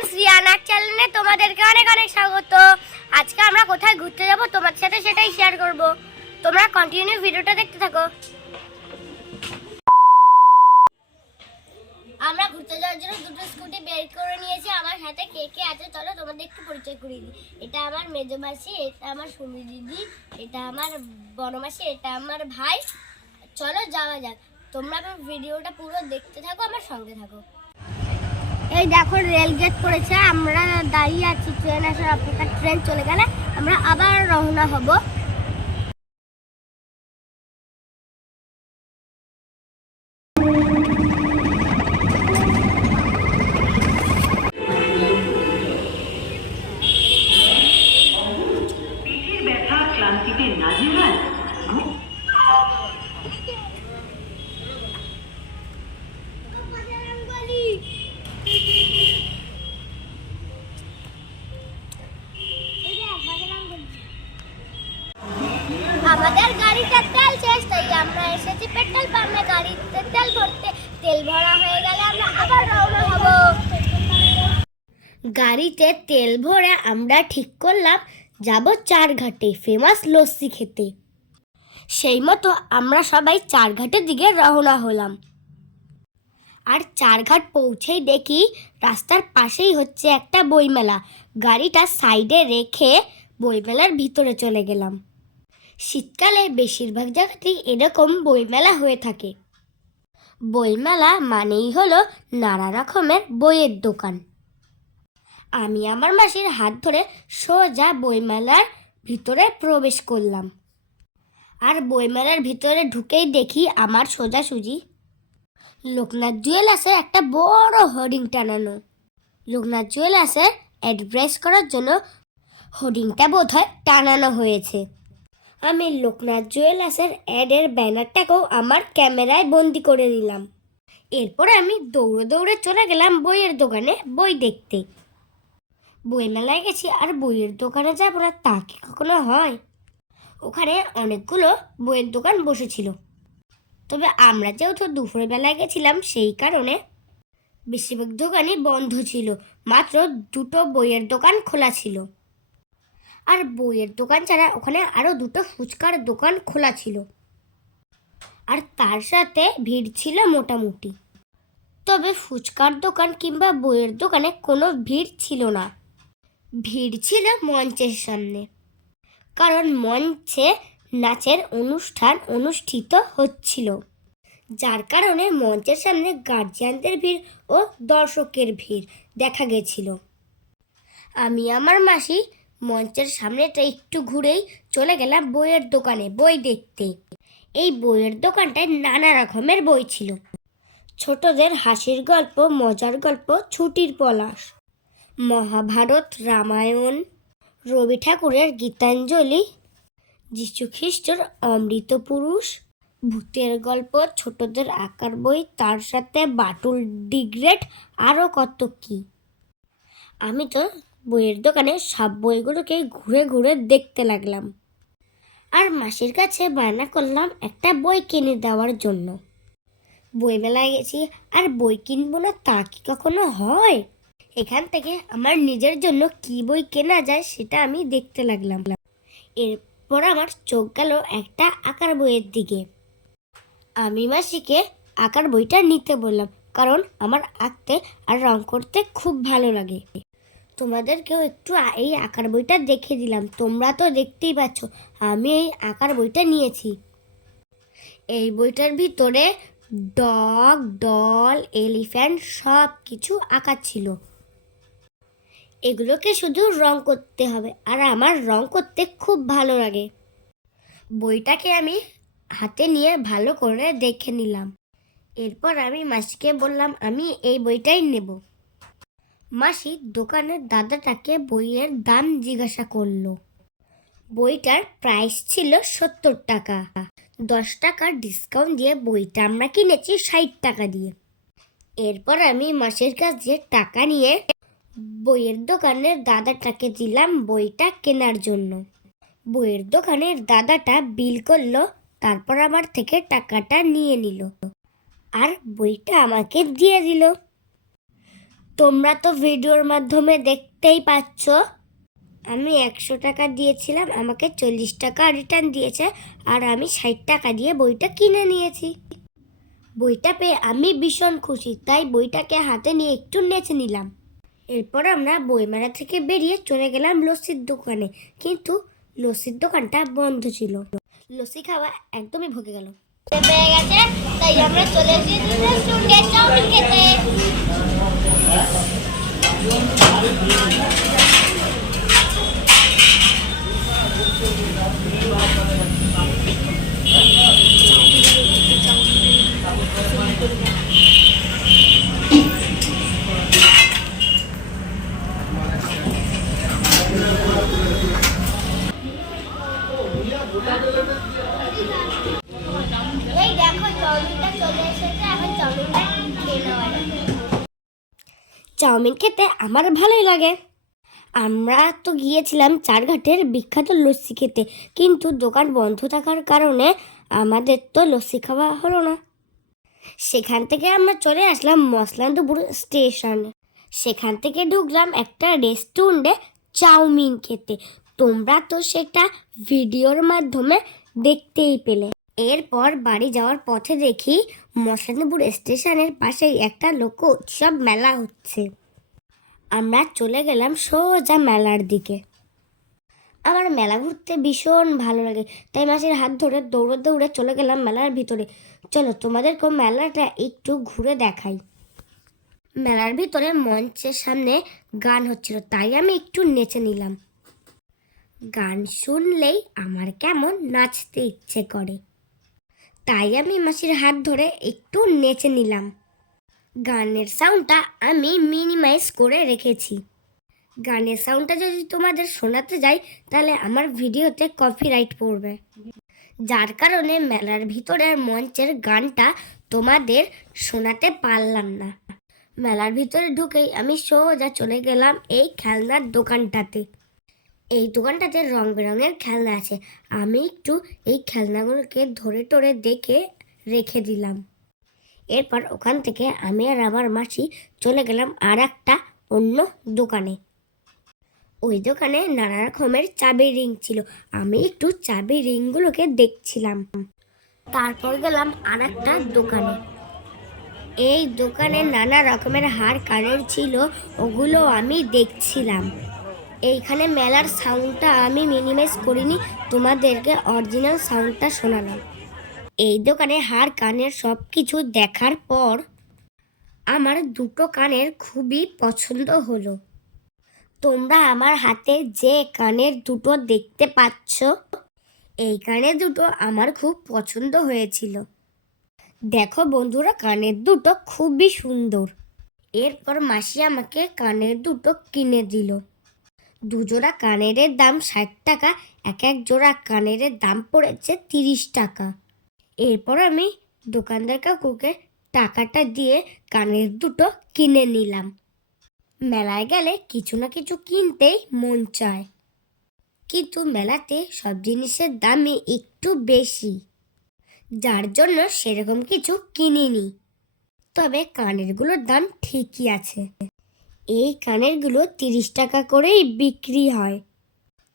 Friends, রিয়ানার চ্যানেলে তোমাদেরকে অনেক অনেক স্বাগত। আজকে আমরা কোথায় ঘুরতে যাব তোমাদের সাথে সেটাই শেয়ার করব। তোমরা কন্টিনিউ ভিডিওটা দেখতে থাকো। আমরা ঘুরতে যাওয়ার জন্য দুটো স্কুটি বের করে নিয়েছি। আমার সাথে কে কে আছে চলো তোমাদের একটু পরিচয় করিয়ে দিই। এটা আমার মেজো মাসি, এটা আমার সুমি দিদি, এটা আমার বড় মাসি, এটা আমার ভাই। চলো যাওয়া যাক। তোমরা ভিডিওটা পুরো দেখতে থাকো, আমার সঙ্গে থাকো। এই দেখো রেল গেট পড়েছে, আমরা দাঁড়িয়ে আছি ট্রেন আসার অপেক্ষা। ট্রেন চলে গেলে আমরা আবার রওনা হব। পিঠের ব্যথা ক্লান্তিতে নাজেহাল। আমাদের গাড়িতে তেল শেষ, তাই আমরা এসেছি পেট্রোল পাম্পে গাড়িতে তেল ভরতে। তেল ভরা হয়ে গেলে আমরা আবার রওনা হব। গাড়িতে তেল ভরে আমরা ঠিক করলাম যাব চারঘাটে ফেমাস লস্যি খেতে। সেই মতো আমরা সবাই চারঘাটের দিকে রওনা হলাম। আর চারঘাট পৌঁছেই দেখি রাস্তার পাশেই হচ্ছে একটা বইমেলা। গাড়িটা সাইডে রেখে বইমেলার ভিতরে চলে গেলাম। শীতকালে বেশিরভাগ জায়গাতেই এরকম বইমেলা হয়ে থাকে। বইমেলা মানেই হলো নানা রকমের বইয়ের দোকান। আমি আমার মাসির হাত ধরে সোজা বইমেলার ভিতরে প্রবেশ করলাম। আর বইমেলার ভিতরে ঢুকেই দেখি আমার সোজাসুজি লোকনাথ জুয়েলার্সের একটা বড় হোর্ডিং টানানো। লোকনাথ জুয়েলার্সের অ্যাডভার্টাইজ করার জন্য হোর্ডিংটা বোধহয় টানানো হয়েছে। আমি লোকনাথ জুয়েলার্সের অ্যাডের ব্যানারটাকেও আমার ক্যামেরায় বন্দি করে নিলাম। এরপর আমি দৌড়ে দৌড়ে চলে গেলাম বইয়ের দোকানে বই দেখতে। বইমেলায় গেছি আর বইয়ের দোকানে যাব না তা কি কখনো হয়? ওখানে অনেকগুলো বইয়ের দোকান বসেছিল। তবে আমরা যেহেতু দুপুরের বেলায় গেছিলাম সেই কারণে বেশিরভাগ দোকানই বন্ধ ছিল। মাত্র দুটো বইয়ের দোকান খোলা ছিল। আর বইয়ের দোকান ছাড়া ওখানে আরও দুটো ফুচকার দোকান খোলা ছিল। আর তার সাথে ভিড় ছিল মোটামুটি। তবে ফুচকার দোকান কিংবা বইয়ের দোকানে কোনো ভিড় ছিল না। ভিড় ছিল মঞ্চের সামনে, কারণ মঞ্চে নাচের অনুষ্ঠান অনুষ্ঠিত হচ্ছিল, যার কারণে মঞ্চের সামনে গার্জিয়ানদের ভিড় ও দর্শকের ভিড় দেখা গেছিল। আমি আমার মাসি মঞ্চের সামনেটা একটু ঘুরেই চলে গেলাম বইয়ের দোকানে বই দেখতে। এই বইয়ের দোকানটায় নানা রকমের বই ছিল। ছোটদের হাসির গল্প, মজার গল্প, ছুটির পলাশ, মহাভারত, রামায়ণ, রবি ঠাকুরের গীতাঞ্জলি, যীশু খ্রিস্টর অমৃত পুরুষ, ভূতের গল্প, ছোটদের আঁকার বই, তার সাথে বাটুল ডি গ্রেট, আরও কত কি। আমি তো বইয়ের দোকানে সব বইগুলোকে ঘুরে ঘুরে দেখতে লাগলাম। আর মাসির কাছে বায়না করলাম একটা বই কিনে দেওয়ার জন্য। বইমেলায় গেছি আর বই কিনবো না তা কি কখনো হয়? এখান থেকে আমার নিজের জন্য কি বই কেনা যায় সেটা আমি দেখতে লাগলাম। এরপর আমার চোখ গেল একটা আঁকার বইয়ের দিকে। আমি মাসিকে আঁকার বইটা নিতে বললাম, কারণ আমার আঁকতে আর রং করতে খুব ভালো লাগে। তোমাদেরকেও একটু এই আঁকার বইটা দেখে দিলাম। তোমরা তো দেখতেই পাচ্ছ আমি এই আঁকার বইটা নিয়েছি। এই বইটার ভিতরে ডগ, ডল, এলিফ্যান্ট সব কিছু আঁকা ছিল। এগুলোকে শুধু রং করতে হবে, আর আমার রং করতে খুব ভালো লাগে। বইটাকে আমি হাতে নিয়ে ভালো করে দেখে নিলাম। এরপর আমি মাসিকে বললাম আমি এই বইটাই নেব। মাসি দোকানের দাদাটাকে বইয়ের দাম জিজ্ঞাসা করলো। বইটার প্রাইস ছিল 70 টাকা। 10 টাকা ডিসকাউন্ট দিয়ে বইটা আমরা কিনেছি 60 টাকা দিয়ে। এরপর আমি মাসির কাছে টাকা নিয়ে বইয়ের দোকানের দাদাটাকে দিলাম বইটা কেনার জন্য। বইয়ের দোকানের দাদাটা বিল করলো, তারপর আমার থেকে টাকাটা নিয়ে নিল আর বইটা আমাকে দিয়ে দিল। তোমরা তো ভিডিওর মাধ্যমে দেখতেই পাচ্ছ, আমি 100 টাকা দিয়েছিলাম, আমাকে 40 টাকা রিটার্ন দিয়েছে, আর আমি 60 টাকা দিয়ে বইটা কিনে নিয়েছি। বইটা পেয়ে আমি ভীষণ খুশি, তাই বইটাকে হাতে নিয়ে একটু নেচে নিলাম। এরপর আমরা বইমেলা থেকে বেরিয়ে চলে গেলাম লস্যির দোকানে, কিন্তু লস্যির দোকানটা বন্ধ ছিল। লস্যি খাওয়া একদমই ভুগে গেল। পেয়ে গেছে, তাই আমরা চলে এসেছি রেস্টুরেন্টে চাউমিন খেতে। এই দেখো চাউমিনটা চলে এসেছে, এখন চাউমিনটা খেয়ে নেওয়া যাবে। চাউমিন খেতে আমার ভালোই লাগে। আমরা তো গিয়েছিলাম চারঘাটের বিখ্যাত লস্যি খেতে, কিন্তু দোকান বন্ধ থাকার কারণে আমাদের তো লস্যি খাওয়া হলো না। সেখান থেকে আমরা চলে আসলাম মসলান্দপুর স্টেশনে। সেখান থেকে ঢুকলাম একটা রেস্টুরেন্টে চাউমিন খেতে। তোমরা তো সেটা ভিডিওর মাধ্যমে দেখতেই পেলে। এরপর বাড়ি যাওয়ার পথে দেখি মসলান্দপুর স্টেশনের পাশেই একটা লোক উৎসব মেলা হচ্ছে। আমরা চলে গেলাম সোজা মেলার দিকে। আমার মেলা ঘুরতে ভীষণ ভালো লাগে, তাই মাসির হাত ধরে দৌড়ে দৌড়ে চলে গেলাম মেলার ভিতরে। চলো তোমাদেরকে মেলাটা একটু ঘুরে দেখাই। মেলার ভিতরে মঞ্চের সামনে গান হচ্ছিল, তাই আমি একটু নেচে নিলাম। গান শুনলেই আমার কেমন নাচতে ইচ্ছে করে, তাই আমি মাসির হাত ধরে একটু নেচে নিলাম। গানের সাউন্ডটা আমি মিনিমাইজ করে রেখেছি। গানের সাউন্ডটা যদি তোমাদের শোনাতে যাই তাহলে আমার ভিডিওতে কপিরাইট পড়বে, যার কারণে মেলার ভিতরের মঞ্চের গানটা তোমাদের শোনাতে পারলাম না। মেলার ভিতরে ঢুকেই আমি সোজা চলে গেলাম এই খেলনার দোকানটাতে। এই দোকানটাতে রং বেরঙের খেলনা আছে। আমি একটু এই খেলনাগুলোকে ধরে টরে দেখে রেখে দিলাম। এরপর ওখান থেকে আমি আর আমার মাসি চলে গেলাম আর একটা অন্য দোকানে। ওই দোকানে নানা রকমের চাবির রিং ছিল। আমি একটু চাবির রিংগুলোকে দেখছিলাম। তারপর গেলাম আর একটা দোকানে। এই দোকানে নানা রকমের হার কানের ছিল, ওগুলো আমি দেখছিলাম। এইখানে মেলার সাউন্ডটা আমি মিনিমাইজ করিনি, তোমাদেরকে অরিজিনাল সাউন্ডটা শোনালাম। এই দোকানে হার কানের সব কিছু দেখার পর আমার দুটো কানের খুবই পছন্দ হলো। তোমরা আমার হাতে যে কানের দুটো দেখতে পাচ্ছ, এই কানের দুটো আমার খুব পছন্দ হয়েছিল। দেখো বন্ধুরা, কানের দুটো খুবই সুন্দর। এরপর মাসি আমাকে কানের দুটো কিনে দিল। দুজোড়া কানের দাম 60 টাকা, এক এক জোড়া কানের দাম পড়েছে 30 টাকা। এরপর আমি দোকানদার কাকুকে টাকাটা দিয়ে কানের দুটো কিনে নিলাম। মেলায় গেলে কিছু না কিছু কিনতেই মন চায়, কিন্তু মেলাতে সব জিনিসের দামই একটু বেশি, যার জন্য সেরকম কিছু কিনিনি। তবে কানেরগুলোর দাম ঠিকই আছে। এই কানেরগুলো 30 টাকা করেই বিক্রি হয়।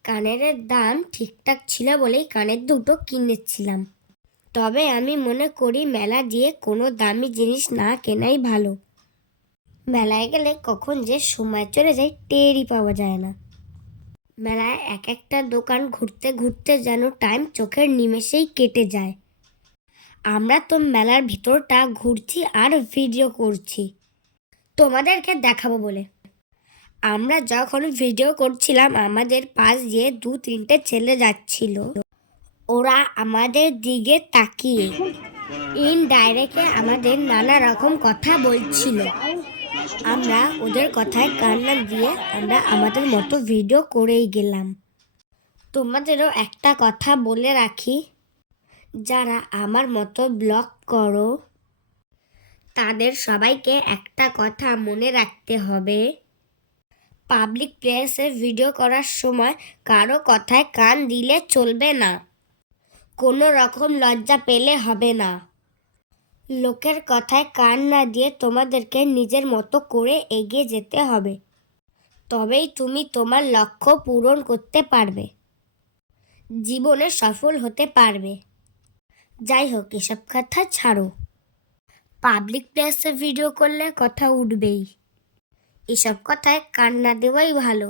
কানের দাম ঠিকঠাক ছিল বলেই কানের দুটো কিনেছিলাম। তবে আমি মনে করি মেলা দিয়ে কোনো দামি জিনিস না কেনাই ভালো। মেলায় গেলে কখন যে সময় চলে যায় টেরই পাওয়া যায় না। মেলায় এক একটা দোকান ঘুরতে ঘুরতে যেন টাইম চোখের নিমেষেই কেটে যায়। আমরা তো মেলার ভিতরটা ঘুরছি আর ভিডিও করছি তোমাদেরকে দেখাবো বলে। আমরা যখন ভিডিও করছিলাম আমাদের পাশ দিয়ে 2-3টে ছেলে যাচ্ছিল। ওরা আমাদের দিকে তাকিয়ে ইনডাইরেক্টলি আমাদের নানা রকম কথা বলছিল। আমরা ওদের কথায় কান না দিয়ে আমরা আমাদের মতো ভিডিও করেই গেলাম। তোমাদেরও একটা কথা বলে রাখি, যারা আমার মতো ব্লগ করো তাদের সবাইকে একটা কথা মনে রাখতে হবে, পাবলিক প্লেসে ভিডিও করার সময় কারো কথায় কান দিলে চলবে না। কোনো রকম লজ্জা পেলে হবে না। লোকের কথায় কান না দিয়ে তোমাদেরকে নিজের মতো করে এগিয়ে যেতে হবে, তবেই তুমি তোমার লক্ষ্য পূরণ করতে পারবে, জীবনে সফল হতে পারবে। যাই হোক, এসব কথা ছাড়ো। পাবলিক প্লেসে ভিডিও করলে কথা উঠবেই, এসব কথায় কান না দেওয়াই ভালো।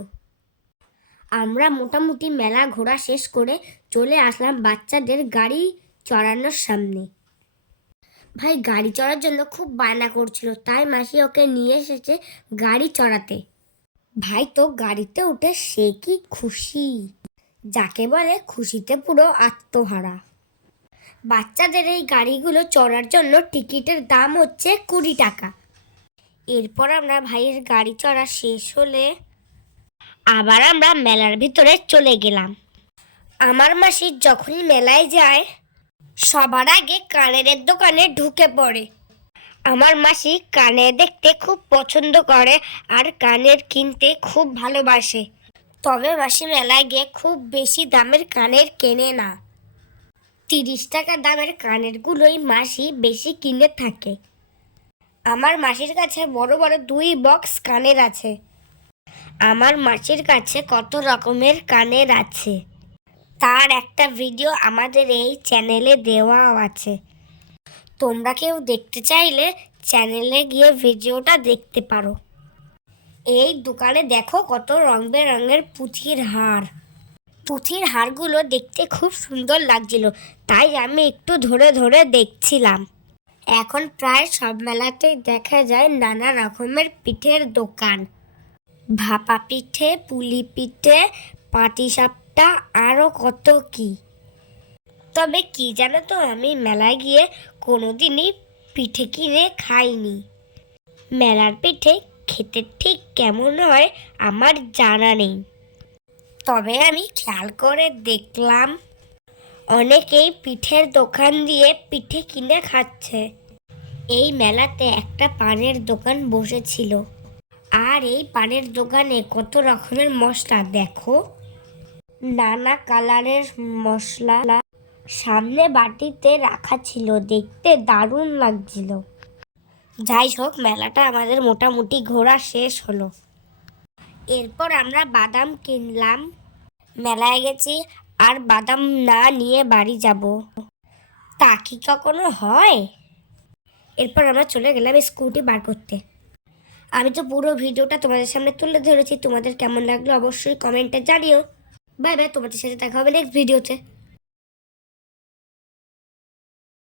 আমরা মোটামুটি মেলা ঘোরা শেষ করে চলে আসলাম বাচ্চাদের গাড়ি চড়ানোর সামনে। ভাই গাড়ি চড়ার জন্য খুব বায়না করছিল, তাই মাসি ওকে নিয়ে এসেছে গাড়ি চড়াতে। ভাই তো গাড়িতে উঠে সে কি খুশি, যাকে বলে খুশিতে পুরো আত্মহারা। বাচ্চাদের এই গাড়িগুলো চড়ার জন্য টিকিটের দাম হচ্ছে 20 টাকা। এরপর আমরা ভাইয়ের গাড়ি চড়া শেষ হলে আবার আমরা মেলার ভিতরে চলে গেলাম। আমার মাসি যখনই মেলায় যায় সবার আগে কানের দোকানে ঢুকে পড়ে। আমার মাসি কানের দেখতে খুব পছন্দ করে আর কানের কিনতে খুব ভালোবাসে। তবে মাসি মেলায় গিয়ে খুব বেশি দামের কানের কেনে না, 30 টাকা দামের কানেরগুলোই মাসি বেশি কিনে থাকে। আমার মাসির কাছে বড় বড় 2 বক্স কানের আছে। আমার মাসির কাছে কত রকমের কানের আছে তার একটা ভিডিও আমাদের এই চ্যানেলে দেওয়াও আছে। তোমরা কেউ দেখতে চাইলে চ্যানেলে গিয়ে ভিডিওটা দেখতে পারো। এই দোকানে দেখো কত রং বেরঙের পুঁথির হার। পুঁথির হারগুলো দেখতে খুব সুন্দর লাগছিল, তাই আমি একটু ধরে ধরে দেখছিলাম। এখন প্রায় সব মেলাতেই দেখা যায় নানা রকমের পিঠের দোকান, ভাপা পিঠে, পুলি পিঠে, পাটিসাপটা, আরও কত কি। তবে কি জানো তো, আমি মেলায় গিয়ে কোনোদিনই পিঠে কিনে খাইনি। মেলার পিঠে খেতে ঠিক কেমন হয় আমার জানা নেই, তবে আমি খেয়াল করে দেখলাম অনেকেই পিঠের দোকান দিয়ে পিঠে কিনে খাচ্ছে। এই মেলাতে একটা পানের দোকান বসেছিল, আর এই পানের দোকানে কত রকমের মশলা দেখো, নানা কালারের মশলা সামনে বাটিতে রাখা ছিল, দেখতে দারুণ লাগছিল। যাই হোক, মেলাটা আমাদের মোটামুটি ঘোরা শেষ হলো। এরপর আমরা বাদাম কিনলাম। মেলায় গেছি আর বাদাম না নিয়ে বাড়ি যাব, তা কি কখনো হয়? এরপর আমরা চলে গেলাম স্কুটি বার করতে। আমি তো পুরো ভিডিওটা তোমাদের সামনে তুলে ধরেছি, তোমাদের কেমন লাগলো অবশ্যই কমেন্টে জানিও। বাই বাই, তোমাদের সাথে দেখা হবে নেক্সট ভিডিওতে।